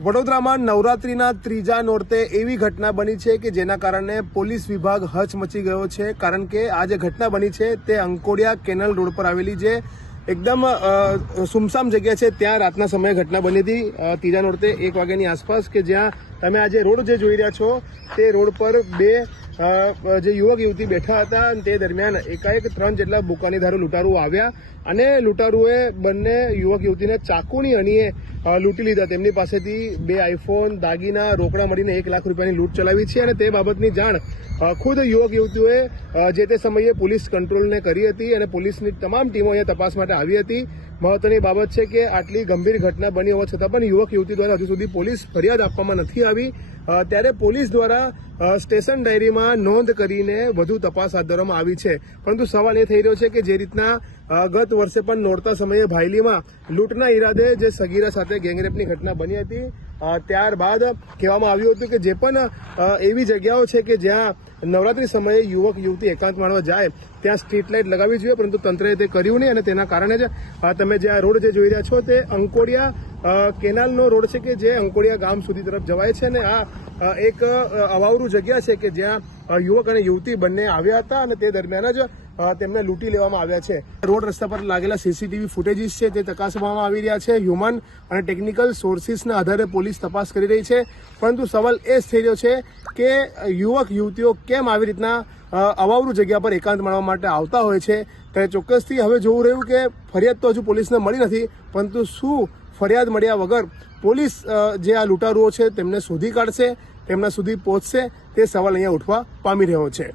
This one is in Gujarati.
વડોદરામાં નવરાત્રીના ત્રીજા નોરતે એવી ઘટના બની છે કે જેના કારણે પોલીસ વિભાગ હચમચી ગયો છે, કારણ કે આ જે ઘટના બની છે તે અંકોડિયા કેનલ રોડ પર આવેલી જે એકદમ સુમસામ જગ્યા છે ત્યાં રાતના સમયે ઘટના બની હતી ત્રીજા નોરતે 1 વાગ્યાની આસપાસ, કે જ્યાં તમે આ જે રોડ જે જોઈ રહ્યા છો તે રોડ પર બે જે યુવક યુવતી બેઠા હતા અને તે દરમિયાન એકાએક 3 જેટલા બુકાનીધારો લૂંટારુઓ આવ્યા અને લૂંટારુઓએ બંને યુવક યુવતીને ચાકુની અણીએ લૂંટી લીધા. તેમની પાસેથી 2 આઈફોન, દાગીના, રોકડા મળીને 1 લાખ રૂપિયાની લૂંટ ચલાવી છે અને તે બાબતની જાણ ખુદ યુવક યુવતીઓએ જે તે સમયે પોલીસ કંટ્રોલને કરી હતી અને પોલીસની તમામ ટીમો અહીંયા તપાસ માટે આવી હતી. મહત્વની બાબત છે કે આટલી ગંભીર ઘટના બની હોવા છતાં પણ યુવક યુવતી દ્વારા હજુ સુધી પોલીસ ફરિયાદ આપવામાં નથી આવી, ત્યારે પોલીસ દ્વારા સ્ટેશન ડાયરીમાં નોંધ કરીને વધુ તપાસ હાથ ધરવામાં આવી છે. પરંતુ સવાલ એ થઈ રહ્યો છે કે જે રીતના ગત વર્ષે પણ નોરતા સમયે ભાયલીમાં લૂંટના ઈરાદે જે સગીરા સાથે ગેંગરેપની ઘટના બની હતી, ત્યારબાદ કહેવામાં આવ્યું હતું કે જે પણ એવી જગ્યાઓ છે કે જ્યાં નવરાત્રી સમયે યુવક યુવતી એકાંત માણવા જાય ત્યાં સ્ટ્રીટ લાઇટ લગાવવી જોઈએ, પરંતુ તંત્રએ તે કર્યું નહીં અને તેના કારણે જ તમે જે આ રોડ જે જોઈ રહ્યા છો તે અંકોડિયા કેનાલનો રોડ છે કે જે અંકોડિયા ગામ સુધી તરફ જવાય છે અને આ એક અવાવરું જગ્યા છે કે જ્યાં યુવક અને યુવતી બંને આવ્યા હતા અને તે દરમિયાન જ તેમને લૂંટી લેવામાં આવ્યા છે. રોડ રસ્તા પર લાગેલા સીસીટીવી ફૂટેજીસ છે તે તપાસવામાં આવી રહ્યા છે. હ્યુમન અને ટેકનિકલ સોર્સિસના આધારે પોલીસ તપાસ કરી રહી છે, પરંતુ સવાલ એ જ થઈ રહ્યો છે કે યુવક યુવતીઓ કેમ આવી રીતના અવાવરું જગ્યા પર એકાંત માણવા માટે આવતા હોય છે. ત્યારે ચોક્કસથી હવે જોવું રહ્યું કે ફરિયાદ તો હજુ પોલીસને મળી નથી, પરંતુ શું ફરિયાદ મળ્યા વગર પોલીસ જે આ લૂંટારુઓ છે તેમને શોધી કાઢશે, તેમના સુધી પહોંચશે, તે સવાલ અહીંયા ઉઠવા પામી રહ્યો છે.